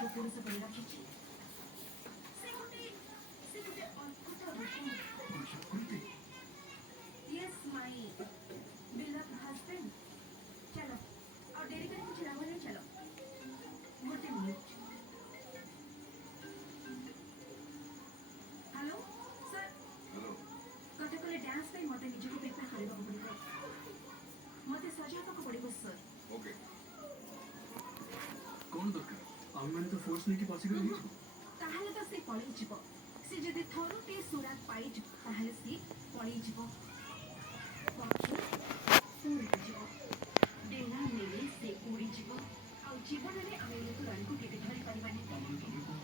को पुरुष कर रखी से गोटे अद्भुत रूप यस माय बिलव हस्बैंड चलो और डेरी करके कुछ लाभ नहीं चलो गोटे मिनिट हेलो सर हेलो कते कोले डांस पे मते निज को प्रिपेयर करबा पड़िबो मते सजाबा को पड़िबो सर ओके कौन दरकार हम मैंने तो फोर्स नहीं की पॉसिबल नहीं ताहले तो से पळई जिवो से जदि थरुटे सुराग पाई जिवो ताहले से पळई जिवो पक्षी उड़ी जिवो डेला नेले से उड़ी जिवो आ जीवन रे आमे लोक रानी को केते धरि परिबानी तुम